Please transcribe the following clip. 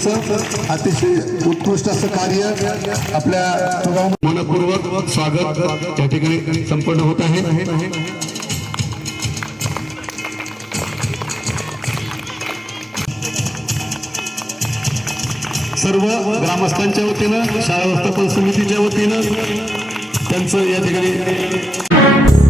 अतिशय उत्कृष्ट असं कार्य आपल्या मनपूर्वक स्वागत त्या ठिकाणी संपन्न होत आहे. सर्व ग्रामस्थांच्या वतीनं शाळा व्यवस्थापन समितीच्या वतीनं त्यांचं या ठिकाणी